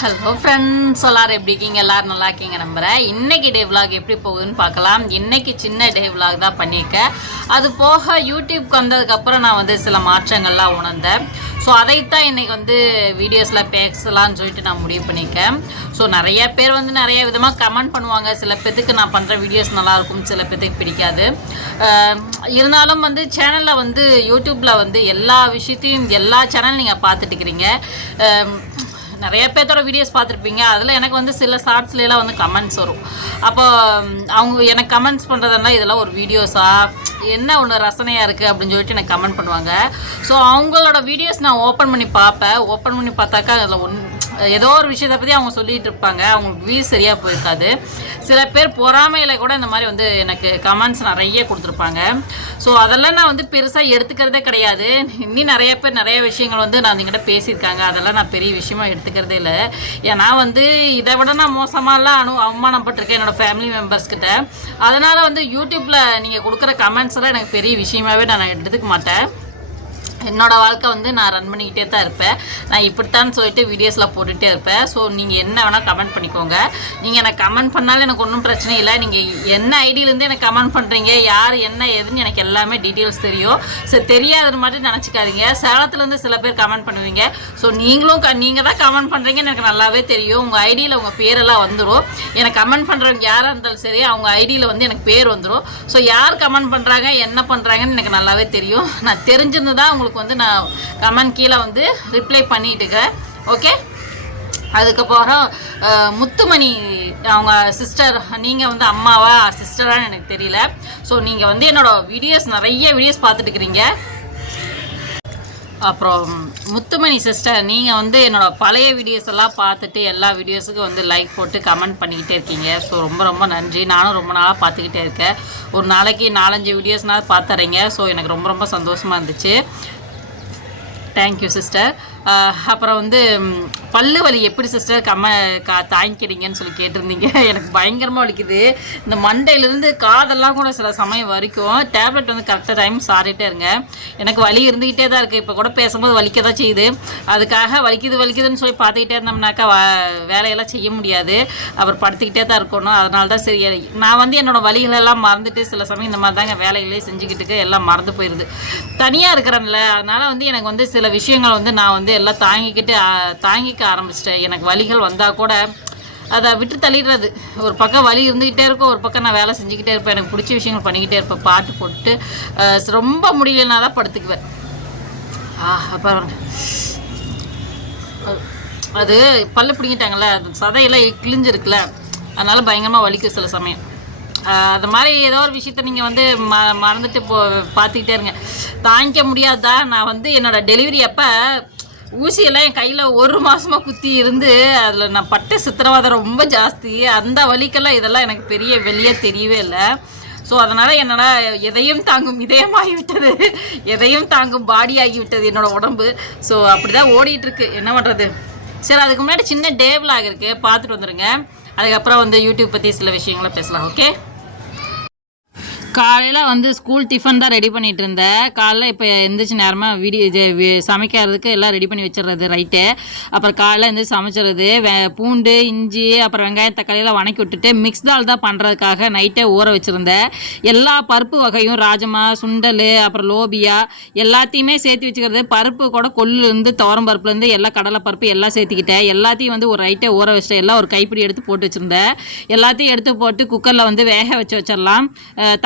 Hello friends எல்லாரும் எப்படி இருக்கீங்க? எல்லாரும் நல்லா இருக்கீங்க நம்புகிறேன் இன்றைக்கி டே விலாக் எப்படி போகுதுன்னு பார்க்கலாம். இன்றைக்கி சின்ன டே விலாக் தான் பண்ணியிருக்கேன். அது போக யூடியூப்க்கு வந்ததுக்கப்புறம் நான் வந்து சில மாற்றங்கள்லாம் உணர்ந்தேன். ஸோ அதைத்தான் இன்றைக்கி வந்து வீடியோஸில் பேசலாம்னு சொல்லிட்டு நான் முடிவு பண்ணியிருக்கேன். ஸோ நிறைய பேர் வந்து நிறைய விதமாக கமெண்ட் பண்ணுவாங்க. சில பேத்துக்கு நான் பண்ணுற வீடியோஸ் நல்லாயிருக்கும் சில பேத்துக்கு பிடிக்காது. இருந்தாலும் வந்து சேனலில் வந்து யூடியூப்பில் வந்து எல்லா விஷயத்தையும் எல்லா சேனல் நீங்கள் பார்த்துட்டு இருக்கிறீங்க. நிறைய பேர்த்தோட வீடியோஸ் பார்த்துருப்பீங்க. அதில் எனக்கு வந்து சில ஷார்ட்ஸ்லாம் வந்து கமெண்ட்ஸ் வரும். அப்போ அவங்க எனக்கு கமெண்ட்ஸ் பண்ணுறதெல்லாம் இதெல்லாம் ஒரு வீடியோஸா என்ன ஒன்று ரசனையாக இருக்குது அப்படின்னு சொல்லிட்டு எனக்கு கமெண்ட் பண்ணுவாங்க. ஸோ அவங்களோட வீடியோஸ் நான் ஓப்பன் பண்ணி பார்ப்பேன். ஓப்பன் பண்ணி பார்த்தாக்கா அதில் ஒன் ஏதோ ஒரு விஷயத்தை பற்றி அவங்க சொல்லிகிட்டு இருப்பாங்க. அவங்களுக்கு வியூஸ் சரியாக போயிருக்காது. சில பேர் பொறாமையில் கூட இந்த மாதிரி வந்து எனக்கு கமெண்ட்ஸ் நிறைய கொடுத்துருப்பாங்க. ஸோ அதெல்லாம் நான் வந்து பெருசாக எடுத்துக்கிறதே கிடையாது. இன்னும் நிறைய பேர் நிறைய விஷயங்கள் வந்து நான் என்கிட்ட பேசியிருக்காங்க. அதெல்லாம் நான் பெரிய விஷயமா எடுத்துக்கிறதே இல்லை. ஏன்னா வந்து இதை விட நான் மோசமாலாம் அனு அவமானப்பட்டிருக்கேன் என்னோட ஃபேமிலி மெம்பர்ஸ் கிட்ட. அதனால் வந்து யூடியூப்பில் நீங்கள் கொடுக்குற கமெண்ட்ஸ் எல்லாம் எனக்கு பெரிய விஷயமாவே நான் எடுத்துக்க மாட்டேன். என்னோடய வாழ்க்கை வந்து நான் ரன் பண்ணிக்கிட்டே தான் இருப்பேன். நான் இப்படித்தான் சொல்லிட்டு வீடியோஸில் போட்டுகிட்டே இருப்பேன். ஸோ நீங்கள் என்ன வேணால் கமெண்ட் பண்ணிக்கோங்க. நீங்கள் எனக்கு கமெண்ட் பண்ணாலும் எனக்கு ஒன்றும் பிரச்சனை இல்லை. நீங்கள் என்ன ஐடியிலேருந்து எனக்கு கமெண்ட் பண்ணுறீங்க யார் என்ன ஏதுன்னு எனக்கு எல்லாமே டீட்டெயில்ஸ் தெரியும். ஸோ தெரியாதது மட்டும் நினச்சிக்காதீங்க. சேலத்துலேருந்து சில பேர் கமெண்ட் பண்ணுவீங்க. ஸோ நீங்களும் க நீங்கள் தான் கமெண்ட் பண்ணுறீங்கன்னு எனக்கு நல்லாவே தெரியும். உங்கள் ஐடியில் உங்கள் பேரெல்லாம் வந்துடும் எனக்கு கமெண்ட் பண்ணுறவங்க யாராக இருந்தாலும் சரி அவங்க ஐடியில் வந்து எனக்கு பேர் வந்துடும் ஸோ யார் கமெண்ட் பண்ணுறாங்க என்ன பண்ணுறாங்கன்னு எனக்கு நல்லாவே தெரியும். நான் தெரிஞ்சிருந்து தான் உங்களுக்கு வந்து நான் கமெண்ட் கீழே வந்து ரிப்ளை பண்ணிட்டு ஓகே அதுக்கப்புறம் முத்துமணி அவங்க சிஸ்டர் நீங்கள் வந்து அம்மாவா சிஸ்டரான்னு எனக்கு தெரியல. ஸோ நீங்கள் வந்து என்னோட வீடியோஸ் நிறைய வீடியோஸ் பார்த்துட்டு இருக்கிறீங்க அப்புறம் முத்துமணி சிஸ்டர் நீங்கள் வந்து என்னோட பழைய வீடியோஸ் எல்லாம் பார்த்துட்டு எல்லா வீடியோஸுக்கும் வந்து லைக் போட்டு கமெண்ட் பண்ணிக்கிட்டே இருக்கீங்க. ஸோ ரொம்ப ரொம்ப நன்றி. நானும் ரொம்ப நாளாக பார்த்துக்கிட்டே இருக்கேன். ஒரு நாளைக்கு நாலஞ்சு வீடியோஸ்னால் பார்த்துறீங்க. ஸோ எனக்கு ரொம்ப ரொம்ப சந்தோஷமாக இருந்துச்சு. தேங்க்யூ சிஸ்டர் அப்புறம் வந்து பல்லு வலி எப்படி சிஸ்டர் கம்ம கா தாங்கிக்கிறீங்கன்னு சொல்லி கேட்டிருந்தீங்க. எனக்கு பயங்கரமாக வலிக்குது. இந்த மண்டையிலேருந்து காதெல்லாம் கூட சில சமயம் வரைக்கும் டேப்லெட் வந்து கரெக்டாக டைம் சாரிட்டே இருங்க. எனக்கு வலி இருந்துக்கிட்டே தான் இருக்குது இப்போ கூட பேசும்போது வலிக்க தான் செய்யுது. அதுக்காக வலிக்குது வலிக்குதுன்னு சொல்லி பார்த்துக்கிட்டே இருந்தோம்னாக்கா வ- வேலையெல்லாம் செய்ய முடியாது. அப்புறம் படுத்துக்கிட்டே தான் இருக்கணும். அதனால தான் சரி நான் வந்து என்னோடய வழிகளெல்லாம் மறந்துட்டு சில சமயம் இந்த மாதிரி தாங்க வேலைகளே செஞ்சுக்கிட்டு எல்லாம் மறந்து போயிடுது தனியாக இருக்கிறேன்ல. அதனால் வந்து எனக்கு வந்து சில விஷயங்கள் வந்து நான் வந்து எல்லாம் தாங்கிக்கிட்டு தாங்கிக்க ஆரம்பிச்சிட்டேன். எனக்கு வலிகள் வந்தால் கூட அதை விட்டு தள்ளிடுறது. ஒரு பக்கம் வலி இருந்துக்கிட்டே இருக்கும் ஒரு பக்கம் நான் வேலை செஞ்சுக்கிட்டே இருப்பேன். எனக்கு பிடிச்ச விஷயங்கள் பண்ணிக்கிட்டே இருப்பேன். பாட்டு போட்டு ரொம்ப முடியலனா தான் படுத்துக்குவேன். ஆ அப்புறம் அது- பல்லு பிடிங்கிட்டாங்கல்ல அது சதையெல்லாம் கிழிஞ்சிருக்குல்ல அதனால் பயங்கரமாக வலிக்கும் சில சமயம். அது மாதிரி ஏதோ ஒரு விஷயத்த நீங்கள் வந்து ம மறந்துட்டு போ பார்த்துக்கிட்டே இருங்க. தாங்கிக்க முடியாதா? நான் வந்து என்னோடய டெலிவரி அப்போ ஊசியெல்லாம் என் கையில் ஒரு மாதமாக குத்தி இருந்து அதில் நான் பட்ட சித்திரவதை ரொம்ப ஜாஸ்தி. அந்த வழிக்கெல்லாம் இதெல்லாம் எனக்கு பெரிய வெளியே தெரியவே இல்லை. ஸோ அதனால் என்னோட எதையும் தாங்கும் இதயமாகிவிட்டது. எதையும் தாங்கும் பாடி ஆகிவிட்டது என்னோட உடம்பு. ஸோ அப்படி தான் ஓடிட்டுருக்கு. என்ன பண்ணுறது சரி அதுக்கு முன்னாடி சின்ன டேவ்லாக இருக்குது பார்த்துட்டு வந்துடுங்க அதுக்கப்புறம் வந்து யூடியூப் பற்றி சில விஷயங்களை பேசலாம். ஓகே காலையில் வந்து ஸ்கூல் டிஃபன் தான் ரெடி பண்ணிட்டு இருந்தேன். காலைல இப்போ எந்திரிச்சு நேரமாக வீடியோ இது சமைக்கிறதுக்கு எல்லாம் ரெடி பண்ணி வச்சிடுறது ரைட்டு அப்புறம் காலைல எந்திரிச்சு சமைச்சிடுறது வே பூண்டு இஞ்சி அப்புறம் வெங்காயம் தக்காளியெல்லாம் வணக்கி விட்டுட்டு மிக்ஸ் தால் தான் பண்ணுறதுக்காக நைட்டே ஊற வச்சுருந்தேன். எல்லா பருப்பு வகையும் ராஜமா சுண்டல் அப்புறம் லோபியா எல்லாத்தையுமே சேர்த்து வச்சுக்கிறது. பருப்பு கூட கொள்ளுலேருந்து துவரம் பருப்புலேருந்து எல்லா கடலை பருப்பு எல்லாம் சேர்த்துக்கிட்டேன். எல்லாத்தையும் வந்து ஒரு ரைட்டே ஊற வச்சிட்டேன். எல்லாம் ஒரு கைப்பிடி எடுத்து போட்டு வச்சுருந்தேன். எல்லாத்தையும் எடுத்து போட்டு குக்கரில் வந்து வேக வச்சு வச்சிடலாம்.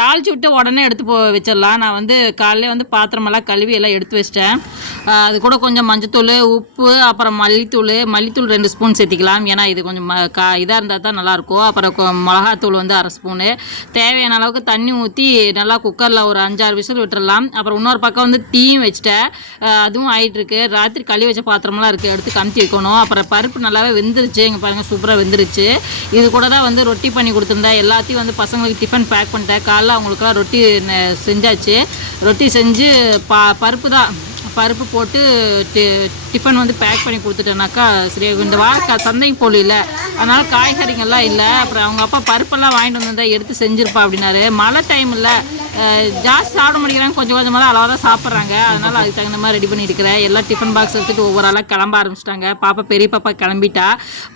தா தாளிச்சு விட்டு உடனே எடுத்து போ வச்சிடலாம். நான் வந்து காலையில வந்து பாத்திரமெல்லாம் கழுவி எல்லாம் எடுத்து வச்சிட்டேன். அது கூட கொஞ்சம் மஞ்சத்தூள் உப்பு அப்புறம் மல்லித்தூள் மல்லித்தூள் ரெண்டு ஸ்பூன் சேர்த்திக்கலாம். ஏன்னா இது கொஞ்சம் ம கா இதாக இருந்தால் தான் நல்லாயிருக்கும். அப்புறம் கொ- மிளகாத்தூள் வந்து அரை ஸ்பூனு. தேவையான அளவுக்கு தண்ணி ஊற்றி நல்லா குக்கரில் ஒரு அஞ்சாறு விசில் விட்டுடலாம் அப்புறம் இன்னொரு பக்கம் வந்து டீயும் வச்சுட்டேன். அதுவும் ஆயிட்டுருக்கு. ராத்திரி கழுவி வச்ச பாத்திரமெல்லாம் இருக்குது எடுத்து கமுத்தி வைக்கணும். அப்புறம் பருப்பு நல்லாவே வெந்துருச்சு. இங்கே பாருங்கள் சூப்பராக வெந்துருச்சு. இது கூட தான் வந்து ரொட்டி பண்ணி கொடுத்துருந்தேன். எல்லாத்தையும் வந்து பசங்களுக்கு டிஃபன் பேக் பண்ணிட்டேன். காலைல அவங்களுக்குலாம் ரொட்டி செஞ்சாச்சு. ரொட்டி செஞ்சு பா பருப்பு தான். பருப்பு போட்டு டி டிஃபன் வந்து பேக் பண்ணி கொடுத்துட்டேனாக்கா சரி இந்த வார சந்தைக்கு போகல அதனால் காய்கறிங்கள்லாம் இல்லை. அப்புறம் அவங்க அப்பா பருப்பெல்லாம் வாங்கிட்டு வந்திருந்தா எடுத்து செஞ்சுருப்பா அப்படின்னாரு. மழை டைமில் இல்லை ஜாஸ்தி சாப்பிட முடியறாங்க கொஞ்சம் கொஞ்சமாக அளவாக தான் சாப்பிட்றாங்க. அதனால் அதுக்கு தகுந்த மாதிரி ரெடி பண்ணியிருக்கிறேன் எல்லாம் டிஃபன் பாக்ஸ் எடுத்துகிட்டு ஒவ்வொரு ஆளாக கிளம்ப ஆரம்பிச்சிட்டாங்க. பாப்பா பெரிய பாப்பா கிளம்பிட்டா.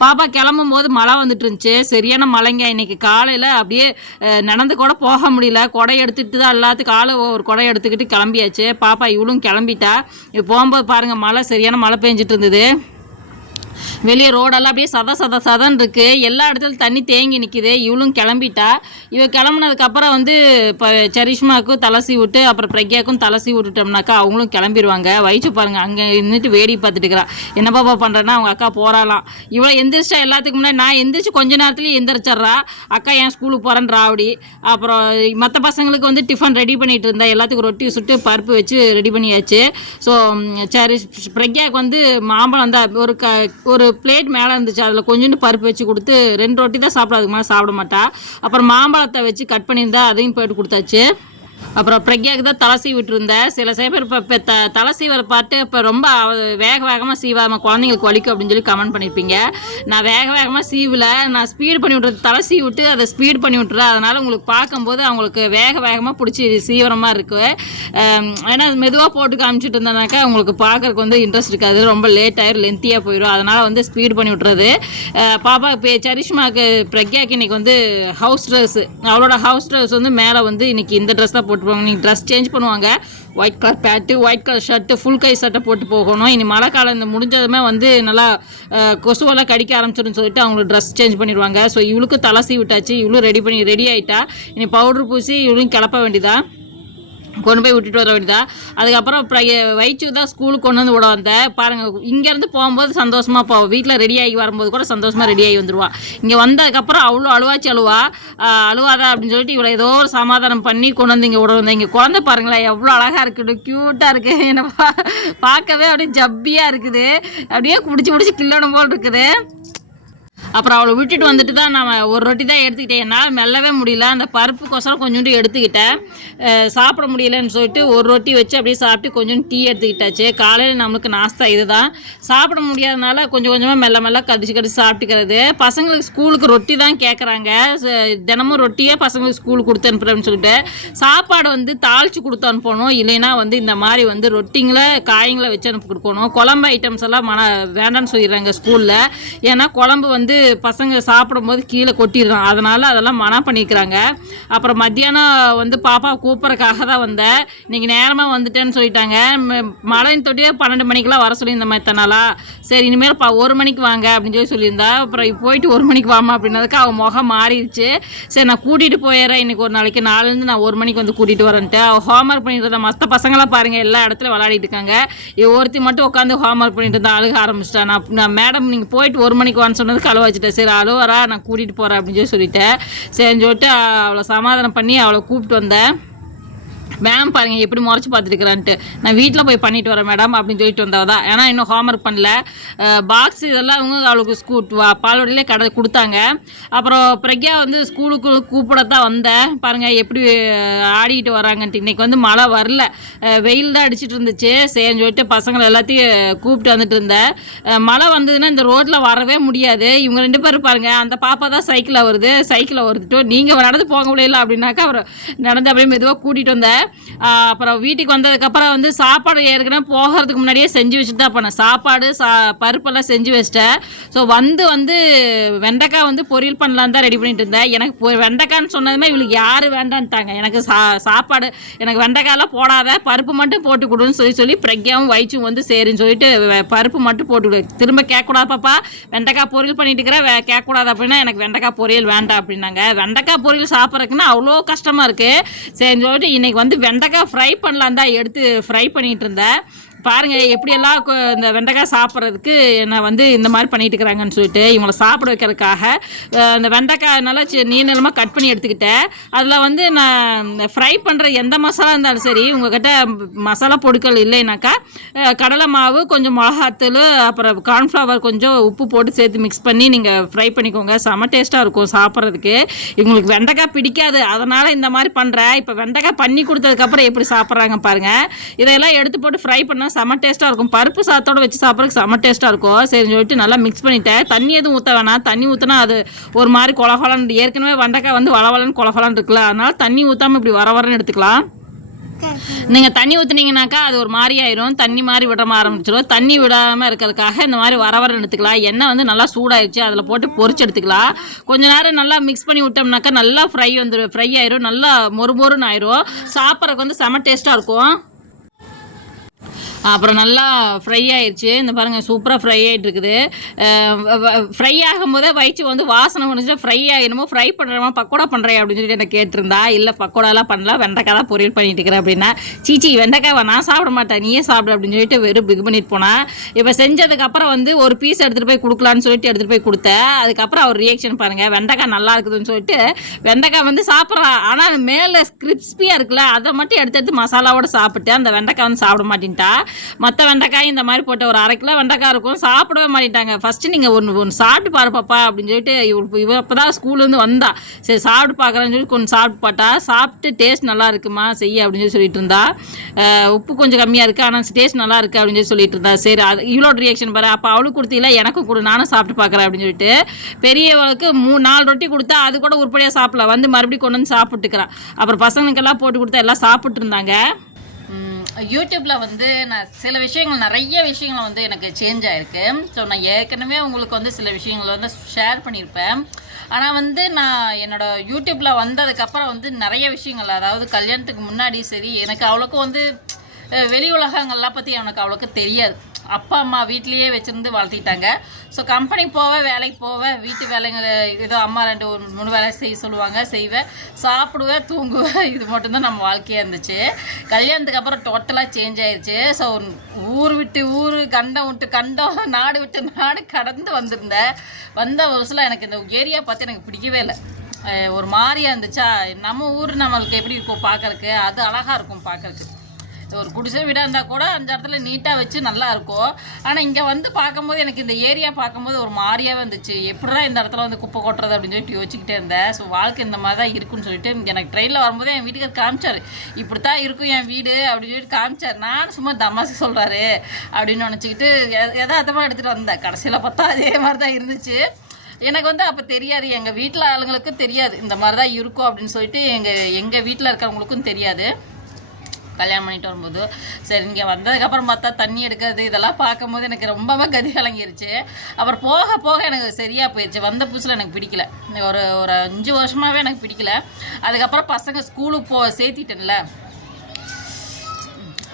பாப்பா கிளம்பும் போது மழை வந்துட்டு இருந்துச்சு சரியான மழைங்க. இன்னைக்கு காலையில் அப்படியே நடந்து கூட போக முடியல. குடை எடுத்துகிட்டு தான் எல்லாத்துக்கும் ஆள் ஒரு கொடை எடுத்துக்கிட்டு கிளம்பியாச்சு. பாப்பா இவளும் கிளம்பிட்டா. போகும்போது பாருங்கள் மழை சரியான மழை பெஞ்சிட்டு இருந்தது வெளியே ரோடெல்லாம் அப்படியே சத சத சதன் இருக்குது எல்லா இடத்துலையும் தண்ணி தேங்கி நிற்கிது இவளும் கிளம்பிட்டா. இவ கிளம்புனதுக்கப்புறம் வந்து இப்போ சரிஷ்மாவுக்கும் தலசி விட்டு அப்புறம் பிரக்யாவுக்கும் தலசி விட்டுட்டோம்னாக்கா அவங்களும் கிளம்பிடுவாங்க வயிற்று பாருங்கள் அங்கே நின்றுட்டு வேடி பார்த்துட்டு இருக்கிறா. என்ன பாப்பா பண்ணுறேன்னா அவங்க அக்கா போகிறாளாம் இவ்வளோ எந்திரிச்சா எல்லாத்துக்கும் முன்னாடி நான் எந்திரிச்சு கொஞ்ச நேரத்துலேயும் எந்திரிச்சிட்றா. அக்கா ஏன் ஸ்கூலுக்கு போகிறேன் ராவடி. அப்புறம் மற்ற பசங்களுக்கு வந்து டிஃபன் ரெடி பண்ணிகிட்டு இருந்தா எல்லாத்துக்கும் ரொட்டி சுட்டு பருப்பு வச்சு ரெடி பண்ணியாச்சு. ஸோ சரி பிரக்யாவுக்கு வந்து மாம்பழம் தான். ஒரு க ஒரு பிளேட் மேலே இருந்துச்சு. அதில் கொஞ்சோண்டு பருப்பு வச்சு கொடுத்து ரெண்டு ரொட்டி தான் சாப்பிட அதுக்கு மேலே சாப்பிட மாட்டா. அப்புறம் மாம்பழத்தை வச்சு கட் பண்ணியிருந்தா அதையும் போயிட்டு கொடுத்தாச்சு. அப்புறம் பிரக்யாவுக்கு தான் தலை சீவி விட்டுருந்தேன் சில சில பேர் இப்போ இப்போ த தலை சீவரை பார்த்து இப்போ ரொம்ப வேக வேகமாக சீவாம குழந்தைங்களுக்கு வலிக்கும் அப்படின்னு சொல்லி கமெண்ட் பண்ணியிருப்பீங்க நான் வேக வேகமாக சீவில் நான் ஸ்பீட் பண்ணி விட்றது தலை சீவி விட்டு அதை ஸ்பீட் பண்ணி விட்டுறேன் அதனால் உங்களுக்கு பார்க்கும்போது அவங்களுக்கு வேக வேகமாக பிடிச்சி சீவிர இருக்குது ஏன்னா மெதுவாக போட்டு காமிச்சிட்டு இருந்தேனாக்கா உங்களுக்கு பார்க்குறக்கு வந்து இன்ட்ரெஸ்ட் இருக்காது. ரொம்ப லேட் ஆயிரும் லென்த்தியாக போயிடும் அதனால் வந்து ஸ்பீட் பண்ணி விட்றது பாப்பா இப்போ சரிஷ்மாவுக்கு பிரக்யாக்கு இன்னைக்கு வந்து ஹவுஸ் ட்ரெஸ் அவளோட ஹவுஸ் ட்ரெஸ் வந்து மேலே வந்து இன்னைக்கு இந்த ட்ரெஸ் தான் போட்டு போவாங்க இன்னைக்கு ட்ரெஸ் சேஞ்ச் பண்ணுவாங்க. White colour pant white colour shirt full கை சட்டை போட்டு போகணும். இனி மழை காலம் இந்த முடிஞ்சதுமே வந்து நல்லா கொசுவெல்லாம் கடிக்க ஆரம்பிச்சிடும் சொல்லிட்டு அவங்களுக்கு ட்ரெஸ் சேஞ்ச் பண்ணிடுவாங்க. ஸோ இவளுக்கு தலசி விட்டாச்சு இவளும் ரெடி பண்ணி ரெடி ஆகிட்டா இனி பவுடர் பூசி இவளும் கிளப்ப வேண்டியதா கொண்டு போய் விட்டுட்டு வர வேண்டியதா? அதுக்கப்புறம் வயிற்று தான் ஸ்கூலுக்கு கொண்டு வந்து விட வந்தேன். பாருங்கள் இங்கேருந்து போகும்போது சந்தோஷமாக போவோம் வீட்டில் ரெடி ஆகி வரும்போது கூட சந்தோஷமாக ரெடி ஆகி வந்துடுவா இங்கே வந்ததுக்கப்புறம் அவ்வளோ அழுவாச்சு அழுவா. அழுவாதா அப்படின்னு சொல்லிட்டு இவ்வளோ ஏதோ ஒரு சமாதானம் பண்ணி கொண்டு வந்து இங்கே விட வந்தேன். இங்கே குழந்தை பாருங்களேன் எவ்வளோ அழகாக இருக்குது க்யூட்டாக இருக்குது என்ன பா- பார்க்கவே அப்படியே ஜப்பியாக இருக்குது. அப்படியே பிடிச்சி பிடிச்சி கில்லணும் போல் இருக்குது. அப்புறம் அவளை விட்டுட்டு வந்துட்டு தான் நான் ஒரு ரொட்டி தான் எடுத்துக்கிட்டேன். என்னால் மெல்லவே முடியல. அந்த பருப்புக்கோசரம் கொஞ்சோண்டு எடுத்துக்கிட்டேன். சாப்பிட முடியலன்னு சொல்லிட்டு ஒரு ரொட்டி வச்சு அப்படியே சாப்பிட்டு கொஞ்சோண்டு டீ எடுத்துக்கிட்டாச்சு. காலையில் நம்மளுக்கு நாஸ்தா இதுதான். சாப்பிட முடியாதனால கொஞ்சம் கொஞ்சமாக மெல்ல மெல்ல கடிச்சு கடிச்சு சாப்பிட்டுக்கிறது. பசங்களுக்கு ஸ்கூலுக்கு ரொட்டி தான் கேட்குறாங்க தினமும் ரொட்டியே பசங்களுக்கு ஸ்கூலுக்கு கொடுத்து அனுப்புகிறேன்னு சொல்லிட்டு சாப்பாடு வந்து தாளிச்சு கொடுத்து அனுப்பணும். இல்லைன்னா வந்து இந்த மாதிரி வந்து ரொட்டிங்களை காய்களை வச்சு அனுப்பி கொடுக்கணும். குழம்பு ஐட்டம்ஸ் எல்லாம் மன வேண்டாம்னு சொல்லிடுறாங்க ஸ்கூலில். ஏன்னா குழம்பு வந்து பசங்க சாப்பிடும்போது கீழே கொட்டிடுறான் அதனால் அதெல்லாம் மனா பண்ணிக்கிறாங்க. அப்புறம் மத்தியானம் வந்து பாப்பா கூப்பிட்றக்காக தான் வந்தேன். இன்னைக்கு நேரமாக வந்துட்டேன்னு சொல்லிட்டாங்க. ம- மழையின் தொட்டியே பன்னெண்டு மணிக்கெல்லாம் வர சொல்லியிருந்த மாதிரி சரி இனிமேல் பா ஒரு மணிக்கு வாங்க அப்படின்னு சொல்லி சொல்லியிருந்தா. அப்புறம் போயிட்டு ஒரு மணிக்கு வாமா அப்படின்னதுக்கு அவன் முகம் மாறிடுச்சு. சரி நான் கூட்டிகிட்டு போயிடுறேன். இன்னைக்கு ஒரு நாளைக்கு நாலுலேருந்து நான் ஒரு மணிக்கு வந்து கூட்டிகிட்டு வரேன்ட்டு. அவள் ஹோம்ஒர்க் பண்ணிட்டு இருந்தா. மற்ற பசங்களாம் பாருங்கள் எல்லா இடத்துல விளையாடிட்டு இருக்காங்க. ஒருத்தி மட்டும் உட்காந்து ஹோம்ஒர்க் பண்ணிட்டு இருந்தா அழுக ஆரம்பிச்சிட்டா. நான் நான் மேடம் நீங்கள் போயிட்டு ஒரு மணிக்கு வான்னு சொன்னதுக்கு அழுவ வச்சுட்டேன். சரி அழுவரா நான் கூட்டிகிட்டு போகிறேன் அப்படின்னு சொல்லி சொல்லிட்டேன். சரின்னு சொல்லிட்டு அவளை சமாதானம் பண்ணி அவளை கூப்பிட்டு வந்தேன். மேம் பாருங்கள் எப்படி முறைச்சி பார்த்துருக்குறான்ட்டு. நான் வீட்டில் போய் பண்ணிட்டு வரேன் மேடம் அப்படின்னு சொல்லிட்டு வந்தவ தான். ஏன்னா இன்னும் ஹோம்ஒர்க் பண்ணல. பாக்ஸ் இதெல்லாம் அவங்க அவளுக்கு ஸ்கூ பால்வடியிலே கடை கொடுத்தாங்க. அப்புறம் பிரக்யா வந்து ஸ்கூலுக்கு கூப்பிட தான் வந்தேன். பாருங்கள் எப்படி ஆடிக்கிட்டு வராங்கன்ட்டு. இன்னைக்கு வந்து மழை வரல. வெயில் தான் அடிச்சிட்டு இருந்துச்சு. சரின்னு சொல்லிட்டு பசங்களை எல்லாத்தையும் கூப்பிட்டு வந்துட்டு இருந்தேன். மழை வந்ததுன்னா இந்த ரோட்டில் வரவே முடியாது. இவங்க ரெண்டு பேரும் பாருங்கள் அந்த பாப்பா தான் சைக்கிளில் வருது. சைக்கிளில் வருதுட்டோ நீங்கள் நடந்து போக முடியல அப்படின்னாக்கா அப்புறம் நடந்து அப்படியே மெதுவாக கூட்டிகிட்டு வந்தேன். அப்புறம் வீட்டுக்கு வந்ததுக்கப்புறம் வந்து சாப்பாடு ஏற்கனவே போகிறதுக்கு முன்னாடியே செஞ்சு வச்சுட்டு தான் போனேன் சாப்பாடு சா பருப்பெல்லாம் செஞ்சு வச்சிட்டேன். ஸோ வந்து வந்து வெண்டைக்காய் வந்து பொரியல் பண்ணலாம் தான் ரெடி பண்ணிட்டு இருந்தேன். எனக்கு வெண்டைக்கான்னு சொன்னதுமே இவளுக்கு யார் வேண்டான்ட்டாங்க. எனக்கு சா சாப்பாடு எனக்கு வெண்டைக்காயெல்லாம் போடாத பருப்பு மட்டும் போட்டு கொடுன்னு சொல்லி சொல்லி பிரக்யாவும் வயிற்றும் வந்து சரின்னு சொல்லிட்டு பருப்பு மட்டும் போட்டு கொடு. திரும்ப கேட்கக்கூடாது பாப்பா. வெண்டைக்காய் பொரியல் பண்ணிட்டு இருக்கிற கேட்கக்கூடாது அப்படின்னா எனக்கு வெண்டைக்காய் பொரியல் வேண்டாம் அப்படின்னாங்க. வெண்டைக்காய் பொரியல் சாப்பிட்றதுக்குன்னா அவ்வளோ கஷ்டமாக இருக்குது சரின்னு சொல்லிட்டு இன்னைக்கு வந்து வெண்டைக்காய் ஃப்ரை பண்ணலாம் தான் எடுத்து ஃப்ரை பண்ணிட்டு இருந்தேன். பாருங்க எப்படியெல்லாம் கொ- இந்த வெண்டைக்காய் சாப்பிட்றதுக்கு என்ன வந்து இந்த மாதிரி பண்ணிட்டு இருக்கிறாங்கன்னு சொல்லிட்டு இவங்களை சாப்பிட வைக்கிறதுக்காக இந்த வெண்டைக்காய் நல்லா நீளமாக கட் பண்ணி எடுத்துக்கிட்டேன். அதில் வந்து நான் ஃப்ரை பண்ணுற எந்த மசாலா இருந்தாலும் சரி உங்ககிட்ட மசாலா பொருட்கள் இல்லைனாக்கா கடலை மாவு கொஞ்சம் மிளகாத்தூள் அப்புறம் கார்ன்ஃப்ளவர் கொஞ்சம் உப்பு போட்டு சேர்த்து மிக்ஸ் பண்ணி நீங்கள் ஃப்ரை பண்ணிக்கோங்க. செம டேஸ்ட்டாக இருக்கும் சாப்பிட்றதுக்கு. இவங்களுக்கு வெண்டைக்காய் பிடிக்காது. அதனால் இந்த மாதிரி பண்ணுறேன் இப்போ வெண்டைக்காய் பண்ணி கொடுத்ததுக்கப்புறம் எப்படி சாப்பிட்றாங்க பாருங்கள் இதெல்லாம் எடுத்து போட்டு ஃப்ரை பண்ணால் செம டேஸ்ட்டாக இருக்கும். பருப்பு சாதத்தோட வச்சு சாப்பிட்றதுக்கு செம டேஸ்ட்டாக இருக்கும். சரின்னு சொல்லிட்டு நல்லா மிக்ஸ் பண்ணிட்டேன் தண்ணி எதுவும் ஊற்ற வேணாம். தண்ணி ஊற்றினா அது ஒரு மாதிரி கொலகொலன்னு ஏற்கனவே வெண்டைக்காய் வந்து வளவலன்னு கொலகொலன்னு இருக்குல்ல அதனால் தண்ணி ஊற்றாமல் இப்படி வர வரன்னு எடுத்துக்கலாம். நீங்கள் தண்ணி ஊற்றுனீங்கனாக்கா அது ஒரு மாதிரி ஆயிரும். தண்ணி மாதிரி விட ஆரம்பிச்சிடும் தண்ணி விடாமல் இருக்கிறதுக்காக இந்த மாதிரி வர வர எடுத்துக்கலாம். எண்ணெய் வந்து நல்லா சூடாயிடுச்சு அதில் போட்டு பொறிச்சு எடுத்துக்கலாம். கொஞ்ச நேரம் நல்லா மிக்ஸ் பண்ணி விட்டோம்னாக்கா நல்லா ஃப்ரை வந்துடும் ஃப்ரை ஆயிரும். நல்லா மொறு மொறுன்னு ஆயிரும். சாப்பிட்றதுக்கு வந்து செம டேஸ்ட்டாக இருக்கும். அப்புறம் நல்லா ஃப்ரை ஆயிடுச்சு இந்த பாருங்கள் சூப்பராக ஃப்ரை ஆகிட்டு இருக்குது ஃப்ரை ஆகும்போதே வயிற்று வந்து வாசனை வந்துச்சு ஃப்ரை ஆகிடுமோ ஃப்ரை பண்ணுறமா பக்கோடா பண்ணுறேன் அப்படின்னு சொல்லிட்டு எனக்கு கேட்டிருந்தா இல்லை பக்கோடாலாம் பண்ணல வெண்டைக்காய் தான் பொரியல் பண்ணிட்டு இருக்கிறேன் அப்படின்னா சீச்சி வெண்டைக்காய் நான் சாப்பிட மாட்டேன் நீயே சாப்பிடு அப்படின்னு சொல்லிட்டு வெறும் பிக் பண்ணிட்டு போனால் இப்போ செஞ்சதுக்கப்புறம் வந்து ஒரு பீஸ் எடுத்துகிட்டு போய் கொடுக்கலான்னு சொல்லிட்டு எடுத்துகிட்டு போய் கொடுத்தேன். அதுக்கப்புறம் அவர் ரியாக்ஷன் பாருங்கள் வெண்டைக்காய் நல்லா இருக்குதுன்னு சொல்லிட்டு வெண்டைக்காய் வந்து சாப்பிட்றா. ஆனால் மேலே கிறிஸ்பியாக இருக்குல்ல அதை மட்டும் எடுத்து எடுத்து மசாலாவோட சாப்பிட்டு அந்த வெண்டைக்காய் வந்து சாப்பிட மாட்டேன்ட்டா. மற்ற வெண்டைக்காய் இந்த மாதிரி போட்ட ஒரு அரை கிலோ வெண்டைக்காய் இருக்கும். சாப்பிடவே மாட்டேட்டாங்க. ஃபஸ்ட்டு நீங்கள் ஒன்று ஒன்று சாப்பிட்டு பாரு பாப்பா அப்படின்னு சொல்லிட்டு இவள் இவ இப்போ தான் ஸ்கூல்லேருந்து வந்தா. சரி சாப்பிட்டு பார்க்குறேன்னு சொல்லி கொஞ்சம் சாப்பிட்டு பார்த்தா சாப்பிட்டு டேஸ்ட் நல்லா இருக்குமா? செய்ய அப்படின்னு சொல்லி சொல்லிட்டு இருந்தா. உப்பு கொஞ்சம் கம்மியாக இருக்குது ஆனால் டேஸ்ட் நல்லா இருக்குது அப்படின்னு சொல்லி சொல்லிட்டு இருந்தா. சரி அது இவ்வளோ ரியாக்ஷன் பாரு. அப்போ அவளுக்கு கொடுத்தீங்களா எனக்கும் கொடு. நானும் சாப்பிட்டு பார்க்குறேன் அப்படின்னு சொல்லிட்டு பெரியவளுக்கு மூ நாலு ரொட்டி கொடுத்தா அது கூட உருப்படியாக சாப்பிடல வந்து மறுபடியும் கொண்டு வந்து சாப்பிட்டுக்கிறான். அப்புறம் பசங்களுக்கெல்லாம் போட்டு கொடுத்தா எல்லாம் சாப்பிட்டு இருந்தாங்க. யூடியூப்பில் வந்து நான் சில விஷயங்கள் நிறைய விஷயங்கள் வந்து எனக்கு சேஞ்ச் ஆகிருக்கு ஸோ நான் ஏற்கனவே உங்களுக்கு வந்து சில விஷயங்கள் வந்து ஷேர் பண்ணியிருப்பேன். ஆனால் வந்து நான் என்னோடய யூடியூப்பில் வந்ததுக்கப்புறம் வந்து நிறைய விஷயங்கள் அதாவது கல்யாணத்துக்கு முன்னாடி சரி எனக்கு அவ்வளோக்கும் வந்து வெளி உலகங்கள்லாம் பற்றி எனக்கு அவ்வளோக்கு தெரியாது. அப்பா அம்மா வீட்லேயே வச்சுருந்து வளர்த்திட்டாங்க ஸோ கம்பெனி போவேன் வேலைக்கு போவேன் வீட்டு வேலைங்களை ஏதோ அம்மா ரெண்டு ஒரு மூணு வேலை செய்ய சொல்லுவாங்க செய்வேன் சாப்பிடுவேன் தூங்குவேன் இது மட்டும்தான் நம்ம வாழ்க்கையாக இருந்துச்சு. கல்யாணத்துக்கு அப்புறம் டோட்டலாக சேஞ்ச் ஆயிடுச்சு ஸோ ஊர் விட்டு ஊர் கண்டம் விட்டு கண்டம் நாடு விட்டு நாடு கடந்து வந்திருந்தேன் வந்த ஒரு சில எனக்கு இந்த ஏரியா பார்த்து எனக்கு பிடிக்கவே இல்லை. ஒரு மாதிரியா இருந்துச்சா? நம்ம ஊர் நம்மளுக்கு எப்படி இருக்கும் பார்க்கறக்கு அது அழகாக இருக்கும் பார்க்கறக்கு ஒரு குடிசை வீடாக இருந்தால் கூட அந்த இடத்துல நீட்டாக வச்சு நல்லா இருக்கும். ஆனால் இங்கே வந்து பார்க்கும்போது எனக்கு இந்த ஏரியா பார்க்கும்போது ஒரு மாதிரியாகவே இருந்துச்சு எப்படிடா இந்த இடத்துல வந்து குப்பை கொட்டுறது அப்படின்னு சொல்லிட்டு யோசிச்சுக்கிட்டே இருந்தேன். ஸோ வாழ்க்கை இந்த மாதிரி தான் இருக்குன்னு சொல்லிட்டு எனக்கு ட்ரெயினில் வரும்போது என் வீட்டுக்கு காமிச்சார். இப்படி தான் இருக்கும் என் வீடு அப்படின்னு சொல்லிட்டு காமிச்சார். நான் சும்மா தமாசு சொல்கிறாரு அப்படின்னு நினச்சிக்கிட்டு எதார்த்தமாக எடுத்துகிட்டு வந்தேன். கடைசியில் பார்த்தா அதே மாதிரி தான் இருந்துச்சு. எனக்கு வந்து அப்போ தெரியாது. எங்கள் வீட்டில் ஆளுங்களுக்கும் தெரியாது. இந்த மாதிரி தான் இருக்கும் அப்படின்னு சொல்லிட்டு எங்கள் எங்கள் வீட்டில் இருக்கிறவங்களுக்கும் தெரியாது. கல்யாணம் பண்ணிட்டு வரும்போது சரி இங்கே வந்ததுக்கப்புறம் பார்த்தா தண்ணி எடுக்கிறது இதெல்லாம் பார்க்கும்போது எனக்கு ரொம்பவே கதி கலங்கிருச்சு. அப்புறம் போக போக எனக்கு சரியாக போயிடுச்சு வந்த புதுசில் எனக்கு பிடிக்கல. ஒரு ஒரு அஞ்சு வருஷமாகவே எனக்கு பிடிக்கல. அதுக்கப்புறம் பசங்க ஸ்கூலுக்கு போ சேர்த்திட்டேன்ல.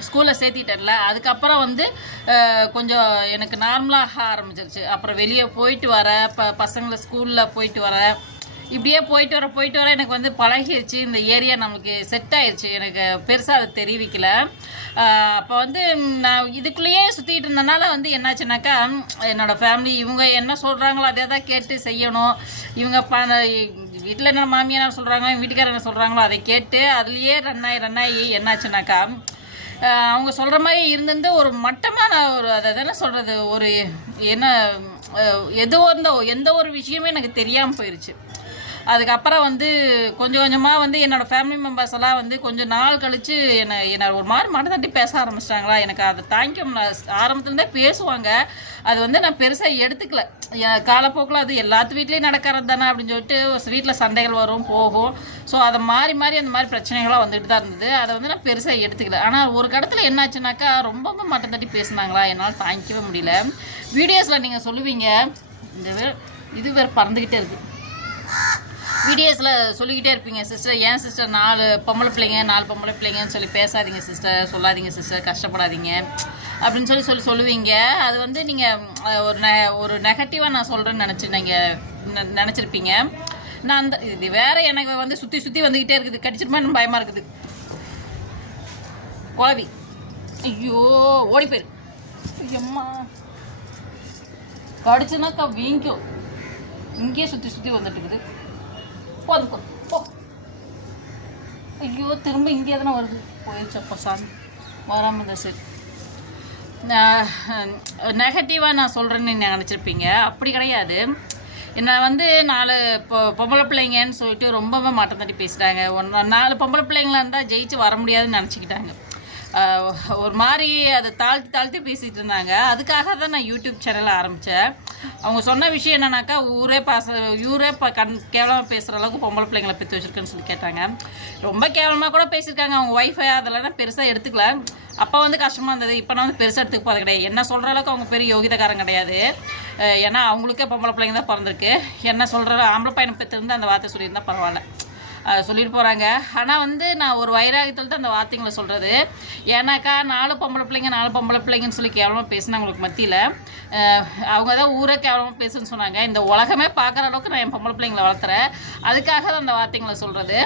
ஸ்கூலில் சேர்த்திட்டேன்ல. அதுக்கப்புறம் வந்து கொஞ்சம் எனக்கு நார்மலாக ஆரம்பிச்சிருச்சு. அப்புறம் வெளியே போயிட்டு வர ப பசங்களை ஸ்கூலில் போயிட்டு வர இப்படியே போயிட்டு வர போயிட்டு வர எனக்கு வந்து பழகிருச்சு. இந்த ஏரியா நம்மளுக்கு செட் ஆயிடுச்சு எனக்கு பெருசாக அதை தெரிவிக்கல. அப்போ வந்து நான் இதுக்குள்ளேயே சுற்றிட்டு இருந்தனால வந்து என்னாச்சுனாக்கா என்னோடய என்னோட ஃபேமிலி இவங்க என்ன சொல்கிறாங்களோ அதே தான் கேட்டு செய்யணும். இவங்க ப வீட்டில் என்ன மாமியார் சொல்கிறாங்க வீட்டுக்காரர் என்ன சொல்கிறாங்களோ அதை கேட்டு அதுலேயே ரன் ஆகி ரன் ஆகி என்னாச்சுனாக்கா அவங்க சொல்கிற மாதிரி இருந்திருந்து ஒரு மட்டமான ஒரு அதை தானே சொல்கிறது ஒரு என்ன எதுவோ இருந்தோ எந்த ஒரு விஷயமே எனக்கு தெரியாமல் போயிடுச்சு அதுக்கப்புறம் வந்து கொஞ்சம் கொஞ்சமாக வந்து என்னோடய ஃபேமிலி மெம்பர்ஸ் எல்லாம் வந்து கொஞ்சம் நாள் கழித்து என்னை என்னை ஒரு மாதிரி மன தட்டி பேச ஆரம்பிச்சிட்டாங்களா. எனக்கு அதை தாங்கிக்க முடியல ஆரம்பத்துலேருந்தே பேசுவாங்க. அது வந்து நான் பெருசாக எடுத்துக்கல. காலப்போக்கில் அது எல்லாத்து வீட்லேயும் நடக்கிறது தானே அப்படின்னு சொல்லிட்டு வீட்டில் சண்டைகள் வரும் போகும். ஸோ அதை மாறி மாறி அந்த மாதிரி பிரச்சனைகளாக வந்துட்டு தான் இருந்தது. அதை வந்து நான் பெருசாக எடுத்துக்கல. ஆனால் ஒரு கடத்தில் என்னாச்சுனாக்கா ரொம்ப மட்டம் தட்டி பேசுனாங்களா. என்னால் தாங்கிக்கவே முடியல. வீடியோஸில் நீங்கள் சொல்லுவீங்க. இந்த வே- இது வேறு பறந்துக்கிட்டே இருக்குது வீடியோஸில் சொல்லிக்கிட்டே இருப்பீங்க சிஸ்டர் ஏன் சிஸ்டர் நாலு பொம்பளை பிள்ளைங்க நாலு பொம்பளை பிள்ளைங்கன்னு சொல்லி பேசாதீங்க சிஸ்டர். சொல்லாதீங்க சிஸ்டர். கஷ்டப்படாதீங்க. அப்படின்னு சொல்லி சொல்லி சொல்லுவீங்க. அது வந்து நீங்கள் ஒரு நெ ஒரு நெகட்டிவாக நான் சொல்கிறேன்னு நினச்சி நீங்கள் நினச்சிருப்பீங்க. நான் அந்த இது வேற எனக்கு வந்து சுற்றி சுற்றி வந்துக்கிட்டே இருக்குது. கடிச்சிருமா இன்னும் பயமாக இருக்குது. குழவி. ஐயோ ஓடி போயிரு. ஐயம்மா. கடிச்சுனாக்கா வீங்கும். இங்கேயே சுற்றி சுற்றி வந்துட்டு இருக்குது. போதும் போதும் போ. ஐயோ திரும்ப இங்கே தானே வருது. போயிடுச்சப்போ சாமி. வராமல் இருந்தா சரி. நெகட்டிவாக நான் சொல்கிறேன்னு நினச்சிருப்பீங்க. அப்படி கிடையாது. என்னை வந்து நாலு பொ பொம்பளை பிள்ளைங்கன்னு சொல்லிட்டு ரொம்பவே மாட்டம் தட்டி பேசுகிறாங்க ஒன்று நாலு பொம்பளை பிள்ளைங்களா இருந்தால் ஜெயிச்சு வர முடியாதுன்னு நினச்சிக்கிட்டாங்க. ஒரு மாதிரி அதை தாழ்த்தி தாழ்த்தி பேசிகிட்டு இருந்தாங்க. அதுக்காக தான் நான் யூடியூப் சேனலை ஆரம்பித்தேன் அவங்க சொன்ன விஷயம் என்னன்னாக்கா ஊரே பாச ஊரே இப்போ கண் கேவலமாக பேசுகிற அளவுக்கு பொம்பளை பிள்ளைங்களை பெற்று வச்சுருக்கேன்னு சொல்லி கேட்டாங்க. ரொம்ப கேவலமாக கூட பேசியிருக்காங்க. அவங்க ஒய்ஃபை அதெல்லாம் பெருசாக எடுத்துக்கல. அப்போ வந்து கஷ்டமாக இருந்தது. இப்போ நான் வந்து பெருசாக எடுத்துக்க போகிறது கிடையாது. என்ன சொல்கிற அளவுக்கு அவங்க பெரிய யோகிதக்காரன் கிடையாது. ஏன்னா அவங்களுக்கே பொம்பளை பிள்ளைங்க தான் பிறந்திருக்கு. என்ன சொல்கிற ஆம்பளை பையனை பெற்றிருந்து அந்த வார்த்தை சொல்லியிருந்தா பரவாயில்ல. சொல்லிட்டு போகிறாங்க ஆனால் வந்து நான் ஒரு வைராகத்தில் தான் அந்த வார்த்தைங்களை சொல்கிறது ஏன்னாக்கா நாலு பொம்பளை பிள்ளைங்க நாலு பொம்பளை பிள்ளைங்கன்னு சொல்லி கேவலமாக பேசினாங்களுக்கு மத்தியில் அவங்க தான் ஊரே கேவலமாக பேசுன்னு சொன்னாங்க. இந்த உலகமே பார்க்குற அளவுக்கு நான் என் பொம்பளை பிள்ளைங்களை வளர்த்துறேன். அதுக்காக தான் அந்த வார்த்தைங்களை சொல்கிறது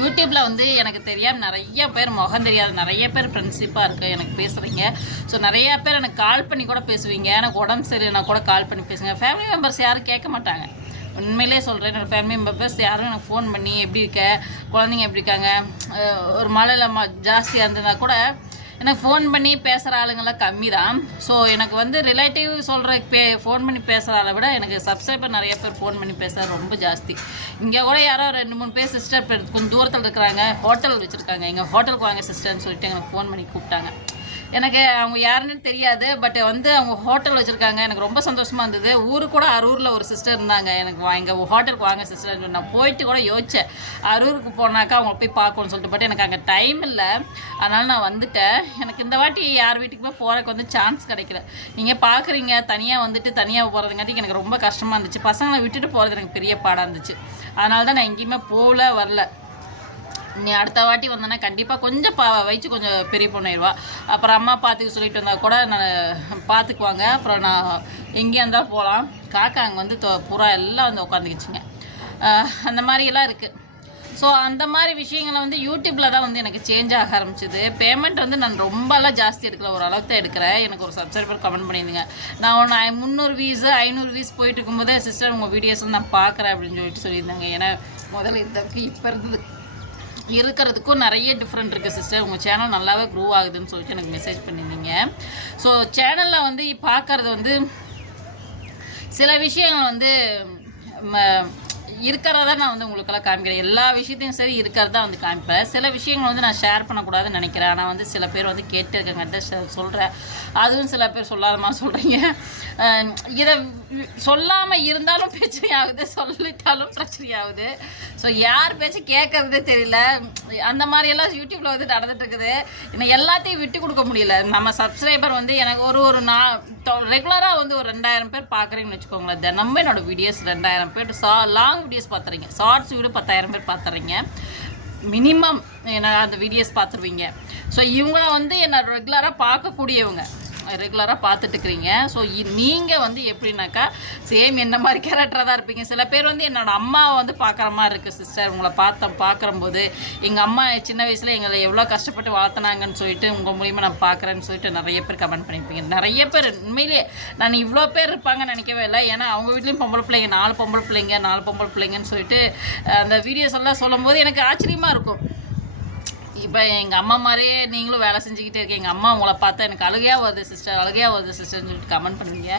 யூடியூப்பில் வந்து எனக்கு தெரியாமல் நிறைய பேர் முகம் தெரியாது நிறைய பேர் ஃப்ரெண்ட்ஷிப்பாக இருக்குது எனக்கு பேசுகிறீங்க ஸோ நிறையா பேர் எனக்கு கால் பண்ணி கூட பேசுவீங்க. எனக்கு உடம்பு சரியில்லைனா கூட கால் பண்ணி பேசுங்க. ஃபேமிலி மெம்பர்ஸ் யாரும் கேட்க மாட்டாங்க. உண்மையிலே சொல்கிறேன் என்னோடய ஃபேமிலி மெம்பர்ஸ் யாரும் எனக்கு ஃபோன் பண்ணி எப்படி இருக்க குழந்தைங்க எப்படி இருக்காங்க ஒரு மழையில் ம ஜாஸ்தியாக இருந்ததுனா கூட எனக்கு ஃபோன் பண்ணி பேசுகிற ஆளுங்கள்லாம் கம்மி தான் ஸோ எனக்கு வந்து ரிலேட்டிவ் சொல்கிற பே ஃபோன் பண்ணி பேசுகிற ஆளை விட எனக்கு சப்ஸ்கிரைபர் நிறைய பேர் ஃபோன் பண்ணி பேசுகிற ரொம்ப ஜாஸ்தி. இங்கே கூட யாரோ ரெண்டு மூணு பேர் சிஸ்டர் கொஞ்சம் தூரத்தில் இருக்கிறாங்க ஹோட்டல் வச்சுருக்காங்க. எங்கள் ஹோட்டலுக்கு வாங்க சிஸ்டர்னு சொல்லிட்டு எனக்கு ஃபோன் பண்ணி கூப்பிட்டாங்க. எனக்கு அவங்க யாருன்னு தெரியாது பட் வந்து அவங்க ஹோட்டல் வச்சுருக்காங்க. எனக்கு ரொம்ப சந்தோஷமாக இருந்தது. ஊருக்கு கூட அரூரில் ஒரு சிஸ்டர் இருந்தாங்க. எனக்கு வாங்க ஹோட்டலுக்கு வாங்க சிஸ்டர் நான் போயிட்டு கூட யோசித்தேன் அரூருக்கு போனாக்கா அவங்க போய் பார்க்கணும்னு சொல்லிட்டு பட் எனக்கு அங்கே டைம் இல்லை. அதனால் நான் வந்துட்டேன். எனக்கு இந்த வாட்டி யார் வீட்டுக்குமே போகிறதுக்கு வந்து சான்ஸ் கிடைக்கல. நீங்கள் பார்க்குறீங்க தனியாக வந்துட்டு தனியாக போகிறதுங்காட்டி எனக்கு ரொம்ப கஷ்டமாக இருந்துச்சு. பசங்களை விட்டுட்டு போகிறது எனக்கு பெரிய பாடாக இருந்துச்சு. அதனால தான் நான் எங்கேயுமே போகல வரல. நீ அடுத்த வாட்டி வந்தேன்னா கண்டிப்பாக கொஞ்சம் பா வயிற்று கொஞ்சம் பெரிய பொண்ணாயிடுவா அப்புறம் அம்மா பார்த்துக்க சொல்லிட்டு வந்தால் கூட நான் பார்த்துக்குவாங்க அப்புறம் நான் எங்கேயா இருந்தால் போகலாம் காக்கா அங்கே வந்து தொ- புறா எல்லாம் வந்து உட்காந்துக்கிச்சுங்க அந்த மாதிரியெல்லாம் இருக்குது ஸோ அந்த மாதிரி விஷயங்களை வந்து யூடியூப்பில் தான் வந்து எனக்கு சேஞ்ச் ஆக ஆரம்பிச்சிது. பேமெண்ட் வந்து நான் ரொம்பலாம் ஜாஸ்தி எடுக்கல. ஒரு அளவுக்கு தான் எடுக்கிறேன். எனக்கு ஒரு சப்ஸ்கிரைபர் கமெண்ட் பண்ணியிருந்தீங்க நான் ஒன்று முந்நூறு வீஸ் ஐநூறு வீஸ் போயிட்டு இருக்கும்போதே சிஸ்டர் உங்கள் வீடியோஸ் நான் பார்க்குறேன் அப்படின்னு சொல்லிட்டு சொல்லியிருந்தாங்க. ஏன்னா முதல்ல இருந்ததுக்கு இப்போ இருந்தது இருக்கிறதுக்கும் நிறைய டிஃப்ரெண்ட் இருக்குது சிஸ்டர் உங்கள் சேனல் நல்லாவே க்ரூ ஆகுதுன்னு சொல்லிட்டு எனக்கு மெசேஜ் பண்ணியிருந்தீங்க ஸோ சேனலில் வந்து பார்க்கறது வந்து சில விஷயங்கள் வந்து ம- இருக்கிறதா நான் வந்து உங்களுக்கெல்லாம் காமிக்கிறேன். எல்லா விஷயத்தையும் சரி இருக்கிறதா வந்து காமிப்பேன். சில விஷயங்கள் வந்து நான் ஷேர் பண்ணக்கூடாதுன்னு நினைக்கிறேன். ஆனால் வந்து சில பேர் வந்து கேட்டு சொல்கிறேன் அதுவும் சில பேர் சொல்லாத மாதிரி சொல்கிறீங்க இதை சொல்லாமல் இருந்தாலும் பிரச்சனை ஆகுது சொல்லிட்டாலும் பிரச்சனை ஆகுது ஸோ யார் பேச்சு கேட்கறதே தெரியல. அந்த மாதிரியெல்லாம் யூடியூப்பில் வந்து நடந்துட்டு இருக்குது எனக்கு எல்லாத்தையும் விட்டு கொடுக்க முடியல. நம்ம சப்ஸ்கிரைபர் வந்து எனக்கு ஒரு ஒரு நா ரெகுலராக வந்து ஒரு ரெண்டாயிரம் பேர் பார்க்குறீங்கன்னு வச்சுக்கோங்களேன். தினமும் என்னோட வீடியோஸ் ரெண்டாயிரம் பேர் சா லாங் வீடியோஸ் பார்த்துறீங்க ஷார்ட்ஸ் வீடியோ பத்தாயிரம் பேர் பார்த்துறீங்க மினிமம் என்ன அந்த வீடியோஸ் பார்த்துருவீங்க ஸோ இவங்கள வந்து என்னை ரெகுலராக பார்க்கக்கூடியவங்க ரெகுலராக பார்த்துட்டு இருக்கிறீங்க ஸோ நீங்கள் வந்து எப்படின்னாக்கா சேம் என்ன மாதிரி கேரக்டராக தான் இருப்பீங்க. சில பேர் வந்து என்னோடய அம்மாவை வந்து பார்க்குற மாதிரி இருக்குது சிஸ்டர் உங்களை பார்த்தோம் பார்க்குறம்போது எங்கள் அம்மா சின்ன வயசில் எங்களை எவ்வளோ கஷ்டப்பட்டு வளர்த்துனாங்கன்னு சொல்லிட்டு உங்கள் மூலியமாக நான் பார்க்குறேன்னு சொல்லிட்டு நிறைய பேர் கமெண்ட் பண்ணியிருப்பீங்க. நிறைய பேர் உண்மையிலேயே நான் இவ்வளோ பேர் இருப்பாங்கன்னு நினைக்கவே இல்லை. ஏன்னா அவங்க வீட்லேயும் பொம்பளை பிள்ளைங்க நாலு பொம்பளை பிள்ளைங்க நாலு பொம்பளை பிள்ளைங்கன்னு சொல்லிட்டு அந்த வீடியோஸ் எல்லாம் சொல்லும்போது எனக்கு ஆச்சரியமாக இருக்கும். இப்போ எங்கள் அம்மா மாதிரியே நீங்களும் வேலை செஞ்சுக்கிட்டே இருக்கீங்க. எங்கள் அம்மா உங்களை பார்த்தா எனக்கு அழுகையாக வருது சிஸ்டர் அழுகையாக வருது சிஸ்டர்னு சொல்லிட்டு கமெண்ட் பண்ணுவீங்க.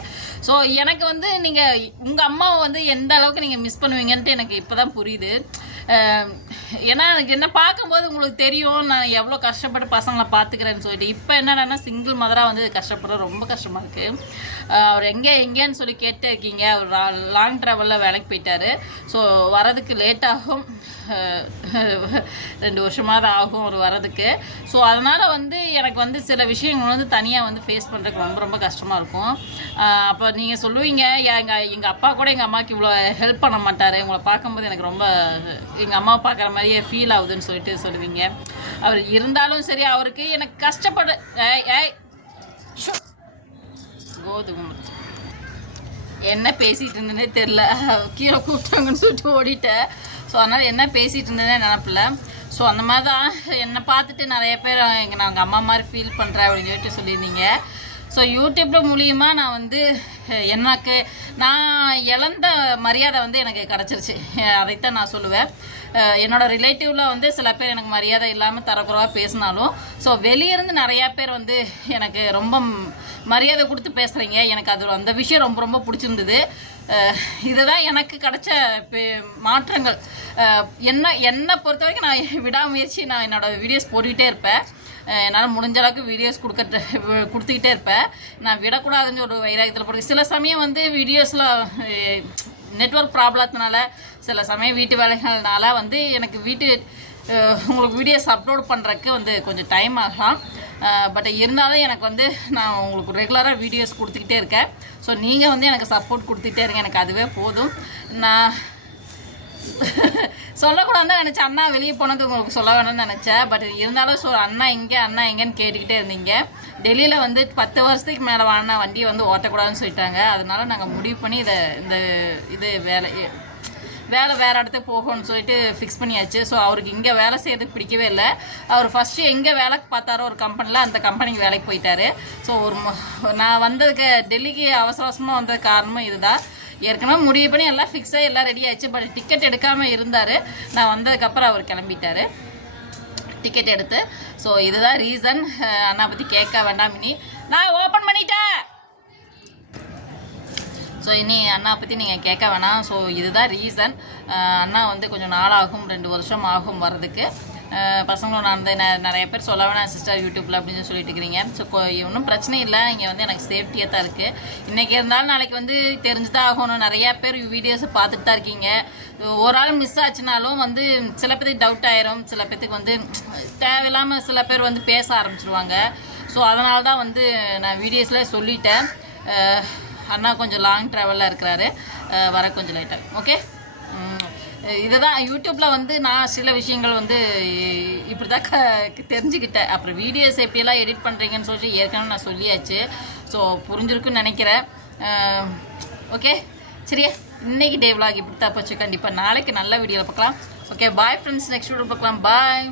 ஸோ எனக்கு வந்து நீங்கள் உங்கள் அம்மாவை வந்து எந்த அளவுக்கு நீங்கள் மிஸ் பண்ணுவீங்கன்ட்டு எனக்கு இப்போ தான் புரியுது ஏன்னா எனக்கு என்ன பார்க்கும்போது உங்களுக்கு தெரியும் நான் எவ்வளோ கஷ்டப்பட்டு பசங்களை பார்த்துக்கிறேன்னு சொல்லிட்டு. இப்போ என்னென்னா சிங்கிள் மதராக வந்து கஷ்டப்படுற ரொம்ப கஷ்டமாக இருக்குது அவர் எங்கே எங்கேன்னு சொல்லி கேட்டே இருக்கீங்க அவர் லாங் ட்ராவலில் வேலைக்கு போயிட்டார். ஸோ வரதுக்கு லேட் ஆகும். ரெண்டு வருஷமாவது ஆகும் ஒரு வரதுக்கு ஸோ அதனால் வந்து எனக்கு வந்து சில விஷயங்கள் வந்து தனியாக வந்து ஃபேஸ் பண்ணுறதுக்கு ரொம்ப ரொம்ப கஷ்டமாக இருக்கும். அப்போ நீங்கள் சொல்லுவீங்க எங்கள் எங்கள் அப்பா கூட எங்கள் அம்மாவுக்கு இவ்வளோ ஹெல்ப் பண்ண மாட்டார். உங்களை பார்க்கும்போது எனக்கு ரொம்ப எங்கள் அம்மா பார்க்குற மாதிரி மாதிரியே ஃபீல் ஆகுதுன்னு சொல்லிட்டு சொல்லுவீங்க. அவர் இருந்தாலும் சரி அவருக்கு எனக்கு கஷ்டப்பட ஏய் கோதுமை என்ன பேசிகிட்டு இருந்தேனே தெரில கீழே கூப்பிட்டாங்கன்னு சொல்லிட்டு ஓடிட்டேன். ஸோ அதனால் என்ன பேசிகிட்டு இருந்தேனே நினப்பில்ல ஸோ அந்த மாதிரி தான் என்னை பார்த்துட்டு நிறைய பேர் எங்கள் நாங்கள் அம்மா மாதிரி ஃபீல் பண்ணுறேன் அப்படின்னு சொல்லிட்டு சொல்லியிருந்தீங்க. ஸோ யூடியூப்பில் மூலியமாக நான் வந்து எனக்கு நான் இழந்த மரியாதை வந்து எனக்கு கிடச்சிருச்சு. அதைத்தான் நான் சொல்லுவேன். என்னோட ரிலேட்டிவில் வந்து சில பேர் எனக்கு மரியாதை இல்லாமல் தரக்குறவா பேசினாலும் ஸோ வெளியிருந்து நிறையா பேர் வந்து எனக்கு ரொம்ப மரியாதை கொடுத்து பேசுகிறீங்க எனக்கு அது அந்த விஷயம் ரொம்ப ரொம்ப பிடிச்சிருந்தது. இதுதான் எனக்கு கிடைச்ச மாற்றங்கள். என்ன என்னை பொறுத்த வரைக்கும் நான் விடாமுயற்சி நான் என்னோட வீடியோஸ் போட்டுக்கிட்டே இருப்பேன். என்னால் முடிஞ்ச அளவுக்கு வீடியோஸ் கொடுக்க கொடுத்துக்கிட்டே இருப்பேன். நான் விடக்கூடாதுன்னு ஒரு வைராகத்தில் போடுறேன் சில சமயம் வந்து வீடியோஸில் நெட்ஒர்க் ப்ராப்ளத்தினால சில சமயம் வீட்டு வேலைகள்னால வந்து எனக்கு வீட்டு உங்களுக்கு வீடியோஸ் அப்லோட் பண்ணுறக்கு வந்து கொஞ்சம் டைம் ஆகலாம். பட் இருந்தாலும் எனக்கு வந்து நான் உங்களுக்கு ரெகுலராக வீடியோஸ் கொடுத்துக்கிட்டே இருக்கேன். ஸோ நீங்கள் வந்து எனக்கு சப்போர்ட் கொடுத்துக்கிட்டே இருங்க. எனக்கு அதுவே போதும். நான் சொல்லக்கூடாதுன்னு நினச்சேன். அண்ணா வெளியே போனது உங்களுக்கு சொல்ல வேணும்னு நினச்சேன். பட் இருந்தாலும் ஸோ அண்ணா எங்கே அண்ணா எங்கேன்னு கேட்டுக்கிட்டே இருந்தீங்க. டெல்லியில் வந்து பத்து வருஷத்துக்கு மேலே வாங்கின வண்டியை வந்து ஓட்டக்கூடாதுன்னு சொல்லிட்டாங்க. அதனால நாங்கள் முடிவு பண்ணி இதை இந்த இது வேலை வேலை வேறு இடத்துக்கு போகணும்னு சொல்லிட்டு ஃபிக்ஸ் பண்ணியாச்சு. ஸோ அவருக்கு இங்கே வேலை செய்யறதுக்கு பிடிக்கவே இல்லை. அவர் ஃபஸ்ட்டு எங்கே வேலைக்கு பார்த்தாரோ ஒரு கம்பெனியில் அந்த கம்பெனிக்கு வேலைக்கு போயிட்டாரு. ஸோ ஒரு நான் வந்ததுக்கு டெல்லிக்கு அவசர அவசரமாக வந்தது காரணமும் இதுதான். ஏற்கனவே முடிவு பண்ணி எல்லாம் ஃபிக்ஸாக எல்லாம் ரெடி ஆயிடுச்சு. பட் டிக்கெட் எடுக்காமல் இருந்தார். நான் வந்ததுக்கப்புறம் அவர் கிளம்பிட்டாரு. டிக்கெட் எடுத்து. ஸோ இதுதான் ரீசன் அண்ணா பற்றி கேட்க வேண்டாம் இனி. நான் ஓப்பன் பண்ணிட்டேன். ஸோ இனி அண்ணா பற்றி நீங்கள் கேட்க வேணாம். ஸோ இதுதான் ரீசன் அண்ணா வந்து கொஞ்சம் நாளாகும் ரெண்டு வருஷம் ஆகும் வர்றதுக்கு. பசங்களும் நான் வந்து நிறைய பேர் சொல்ல வேணாம் சிஸ்டர் யூடியூப்பில் அப்படின்னு சொல்லிட்டு இருக்கிறீங்க. ஸோ ஒன்றும் பிரச்சனை இல்லை. இங்கே வந்து எனக்கு சேஃப்டியாக தான் இருக்குது இன்றைக்கி இருந்தாலும் நாளைக்கு வந்து தெரிஞ்சு தான் ஆகணும். நிறையா பேர் வீடியோஸை பார்த்துட்டு தான் இருக்கீங்க. ஒரு ஆள் மிஸ் ஆச்சுனாலும் வந்து சில பேர்த்துக்கு டவுட் ஆயிரும். சில பேர்த்துக்கு வந்து தேவையில்லாமல் சில பேர் வந்து பேச ஆரம்பிச்சிருவாங்க. ஸோ அதனால தான் வந்து நான் வீடியோஸில் சொல்லிட்டேன். அண்ணா கொஞ்சம் லாங் ட்ராவலில் இருக்கிறாரு. வர கொஞ்சம் லேட்டாக ஓகே இதை தான் யூடியூப்பில் வந்து நான் சில விஷயங்கள் வந்து இப்படி தான் க தெரிஞ்சுக்கிட்டேன். அப்புறம் வீடியோஸ் எப்படியெல்லாம் எடிட் பண்ணுறீங்கன்னு சொல்லிட்டு ஏற்கனவே நான் சொல்லியாச்சு. ஸோ புரிஞ்சிருக்குன்னு நினைக்கிறேன். ஓகே சரியா? இன்னைக்கு டே விலாக் இப்படி தான் போச்சு. கண்டிப்பாக நாளைக்கு நல்ல வீடியோவில் பார்க்கலாம். Okay bye friends next video பார்க்கலாம். பாய்